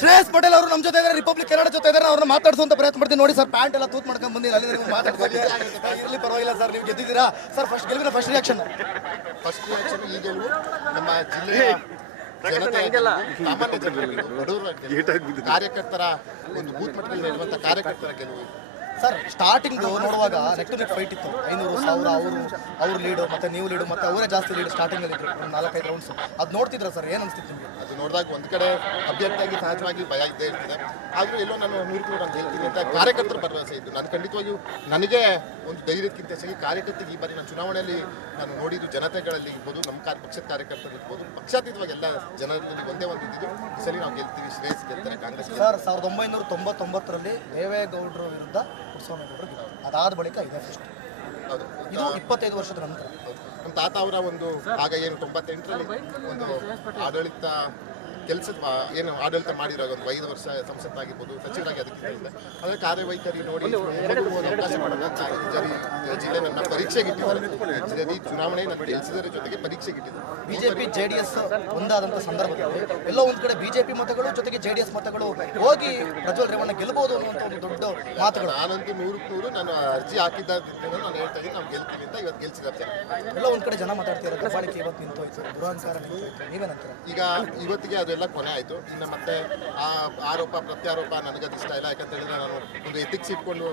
ಶ್ರೇಯಸ್ ಪಟೇಲ್ ಅವರು ನಮ್ಮ ಜೊತೆ ಇದ್ದಾರೆ, ರಿಪಬ್ಲಿಕ್ ಕನ್ನಡ ಜೊತೆ ಇದ್ದಾರೆ. ಅವ್ರನ್ನ ಮಾತಾಡಿಸುವಂತ ಪ್ರಯತ್ನ ಮಾಡ್ತೀನಿ. ನೋಡಿ ಸರ್, ಪ್ಯಾಂಟ್ ಎಲ್ಲ ತೂತ್ ಮಾಡ್ಕೊಂಡು ಬಂದಿಲ್ಲ, ಅಲ್ಲಿ ನೀವು ಮಾತಾಡ್ಕೊಳ್ಳಿ. ಇರಲಿ, ಪರವಾಗಿಲ್ಲ ಸರ್, ನೀವು ಗೆದ್ದಿದ್ದೀರಾ ಸರ್. ಗೆಲುವಿನ ಫಸ್ಟ್ ರಿಯಾಕ್ಷನ್ ಈ ಗೆಲುವು ನಮ್ಮ ಜಿಲ್ಲೆಯ ಸಾಮಾನ್ಯ ಜನರು ಕಾರ್ಯಕರ್ತರ ಒಂದು ಬೂತ್ ಮಟ್ಟದಲ್ಲಿ ಇರುವಂತಹ ಕಾರ್ಯಕರ್ತರ ಗೆಲುವು ಸರ್. ಸ್ಟಾರ್ಟಿಂಗ್ ನೋಡುವಾಗ ನೆಕ್ ಟು ನೆಕ್ ಫೈಟ್ ಇತ್ತು. 500,000 ಅವ್ರ ಲೀಡು ಮತ್ತೆ ನೀವು ಲೀಡು ಮತ್ತೆ ಅವರೇ ಜಾಸ್ತಿ ಲೀಡ್ ಸ್ಟಾರ್ಟಿಂಗ್ ಅಲ್ಲಿ ಇದ್ರು, 4-5 ರೌಂಡ್ಸ್. ಅದು ನೋಡ್ತಿದ್ರ ಸರ್, ಏನ್ ಅನ್ಸ್ತಿತ್ತು ನಿಮಗೆ? ಅದು ನೋಡಿದಾಗ ಒಂದ್ ಕಡೆ ಅಭ್ಯರ್ಥಿಯಾಗಿ ಸಹಜವಾಗಿ ಭಯ ಇದ್ದೇ ಇರ್ತದೆ. ಆದ್ರೂ ಎಲ್ಲೋ ನಾನು 100 ಅಂತ ಹೇಳ್ತೀನಿ ಅಂತ ಕಾರ್ಯಕರ್ತರ ಭರವಸೆ ಇದ್ದು ನಾನು ಖಂಡಿತವಾಗಿಯೂ ನನಗೆ ಒಂದು ಧೈರ್ಯಕ್ಕಿಂತ ಹೆಚ್ಚಾಗಿ ಕಾರ್ಯಕರ್ತರಿಗೆ ಈ ಬಾರಿ ನಾನು ಚುನಾವಣೆಯಲ್ಲಿ ನಾನು ನೋಡಿದ್ದು ಜನತೆಗಳಲ್ಲಿ ಇರ್ಬೋದು, ನಮ್ಮ ಪಕ್ಷದ ಕಾರ್ಯಕರ್ತರು ಇರ್ಬೋದು, ಪಕ್ಷಾತೀತವಾಗಿ ಎಲ್ಲ ಜನರಲ್ಲಿ ಒಂದೇ ಒಂದು ಇದ್ದಿದ್ದು ಈ ಸಲ ನಾವು ಗೆಲ್ತೀವಿ, ಶ್ರೇಯಸ್ ಗೆಲ್ತಾರೆ ಕಾಂಗ್ರೆಸ್. ಸರ್ 1999ರಲ್ಲಿ ದೇವೇಗೌಡರ ವಿರುದ್ಧ ಪುಟ್ಟಸ್ವಾಮಿಗೌಡರು ಗೆದ್ದರು. ಅದಾದ ಬಳಿಕ ಇದೆ ಫಸ್ಟ್. ಹೌದು, ಇದು 25 ವರ್ಷದ ನಂತರ ನಮ್ಮ ತಾತ ಅವರ ಒಂದು ಆಗ ಏನು 98ರಲ್ಲಿ ಒಂದು ಆಡಳಿತ ಕೆಲಸದ ಏನು ಆಡಳಿತ ಮಾಡಿರೋ ಒಂದು 5 ವರ್ಷ ಸಂಸತ್ತಾಗಿರ್ಬೋದು, ಸಚಿವರಾಗಿ ಅದಕ್ಕಿಂತ ಇದೆ. ಅದರ ಕಾರ್ಯವೈಖರಿ ನೋಡಿ ಒಂದು ಅವಕಾಶ ಮಾಡೋಣ. ಜಿಲ್ಲೆ ನನ್ನ ಪರೀಕ್ಷೆಗೆ ಇಟ್ಟಿದ್ದಾರೆ, ಚುನಾವಣೆ ನನ್ನ ಗೆಲ್ಲಿಸಿದರ ಜೊತೆಗೆ ಪರೀಕ್ಷೆಗೆ ಇಟ್ಟಿದ್ದಾರೆ. ಬಿಜೆಪಿ ಜೆಡಿಎಸ್ ಒಂದಾದಂಥ ಸಂದರ್ಭದಲ್ಲಿ ಎಲ್ಲೋ ಒಂದು ಕಡೆ ಬಿಜೆಪಿ ಮತಗಳು ಜೊತೆಗೆ ಜೆಡಿಎಸ್ ಮತಗಳು ಹೋಗಿ ಪ್ರಜ್ವಲ್ ರೇವಣ್ಣ ಗೆಲ್ಲಬಹುದು ಅನ್ನುವಂಥ ಒಂದು ದೊಡ್ಡ ಮಾತುಗಳು. ನಾನಂತೂ 100% ನಾನು ಅರ್ಜಿ ಹಾಕಿದ್ದರಿಂದ ನಾನು ಹೇಳ್ತಾ ಇದ್ದೀನಿ, ನಾವು ಗೆಲ್ತೀವಿ ಅಂತ. ಇವತ್ತು ಗೆಲ್ಸಿದ್ದಾರೆ. ಎಲ್ಲ ಒಂದು ಕಡೆ ಜನ ಮಾತಾಡ್ತಿದ್ದಾರೆ, ದಬ್ಬಾಳಿಕೆ ಇವತ್ತು ನಿಂತೋಯ್ತು, ದುರಹಂಕಾರ ನಿಂತೋಯ್ತು, ನೀವೇನಂತೀರ? ಈಗ ಇವತ್ತಿಗೆ ಅದೆಲ್ಲ ಕೊನೆ ಆಯಿತು. ಇನ್ನು ಮತ್ತೆ ಆ ಆರೋಪ ಪ್ರತ್ಯಾರೋಪ ನನಗದು ಇಷ್ಟ ಇಲ್ಲ. ಯಾಕಂತ ಹೇಳಿದ್ರೆ ನಾನು ಒಂದು ಎಥಿಕ್ಸ್ ಇಟ್ಕೊಂಡು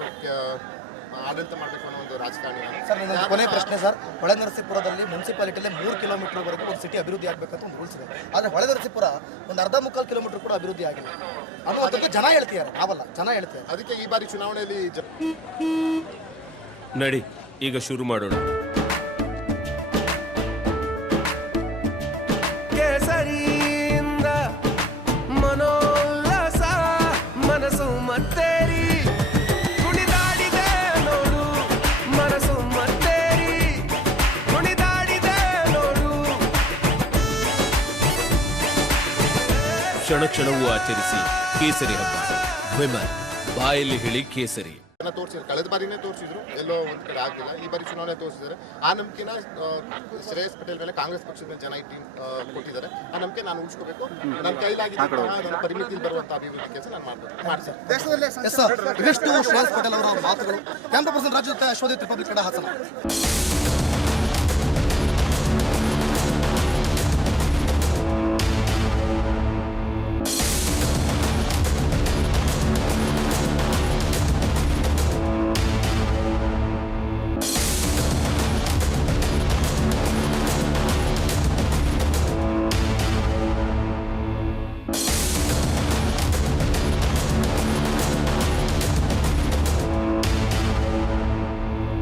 ಆಡಳಿತ ಮಾಡಬೇಕು ಅನ್ನೋ ಒಂದು ರಾಜಕಾರಣಿ. ಸರ್, ನನ್ನ ಕೊನೆ ಪ್ರಶ್ನೆ ಸರ್, ಹೊಳೆನರಸೀಪುರದಲ್ಲಿ ಮುನ್ಸಿಪಾಲಿಟಿಯಲ್ಲಿ 3 ಕಿಲೋಮೀಟರ್ವರೆಗೂ ಒಂದು ಸಿಟಿ ಅಭಿವೃದ್ಧಿ ಆಗಬೇಕಂತ ಒಂದು ರೂಲ್ಸ್ ಇದೆ. ಆದರೆ ಹೊಳೆನರಸೀಪುರ ಒಂದು 1/4 ಕಿಲೋಮೀಟರ್ ಕೂಡ ಅಭಿವೃದ್ಧಿ ಆಗಿಲ್ಲ ಅನ್ನುವಂಥದ್ದು ಜನ ಹೇಳ್ತಿದ್ದಾರೆ, ನಾವಲ್ಲ, ಜನ ಹೇಳ್ತಾರೆ. ಅದಕ್ಕೆ ಈ ಬಾರಿ ಚುನಾವಣೆಯಲ್ಲಿ ನಡಿ ಈಗ ಶುರು ಮಾಡೋಣ. ಕೇಸರಿಯಿಂದ ಮನೋಲ್ಲಾಸ ಮನಸ್ಸು ಮತ್ತೇರಿ ಕುಣಿದಾಡಿದೆ ನೋಡು, ಮನಸ್ಸು ಮತ್ತೇರಿ ಕುಣಿದಾಡಿದೆ ನೋಡು. ಕ್ಷಣ ಕ್ಷಣವೂ ಆಚರಿಸಿ ಕೇಸರಿ ಹಬ್ಬ. ವಿಮಲ್ ಬಾಯಲ್ಲಿ ಹೇಳಿ ಕೇಸರಿ ತೋರಿಸಿದ್ರು. ಕಳೆದ ಬಾರಿನೇ ತೋರಿಸಿದ್ರು, ಎಲ್ಲೋ ಒಂದ್ ಕಡೆ ಆಗಲಿಲ್ಲ. ಈ ಬಾರಿ ಚುನಾವಣೆ ತೋರಿಸಿದ್ದಾರೆ. ಆ ನಂಬಿಕೆನ ಶ್ರೇಯಸ್ ಪಟೇಲ್ ಮೇಲೆ ಕಾಂಗ್ರೆಸ್ ಪಕ್ಷದ ಮೇಲೆ ಜನ ಇಟ್ಟು ಕೊಟ್ಟಿದ್ದಾರೆ. ಆ ನಂಬಿಕೆ ನಾನು ಉಳಿಸ್ಕೋಬೇಕು. ನನ್ನ ಕೈಲಾಗಿದ್ದ ನನ್ನ ಪರಿಮಿತಿಯಲ್ಲಿ ಬರುವಂತ ಅಭಿವೃದ್ಧಿ ಕೆಲಸ ನಾನು ಮಾಡ್ಬೇಕು. ಇಷ್ಟು ಶ್ರೇಯಸ್ ಪಟೇಲ್ ಅವರ ಮಾತುಗಳು. ಕ್ಯಾಮ್ರಾ ಪರ್ಸನ್ ರಾಜು ಜೊತೆ ಅಶ್ವದೀಪ್, ರಿಪಬ್ಲಿಕ್ ಕನ್ನಡ, ಹಾಸನ.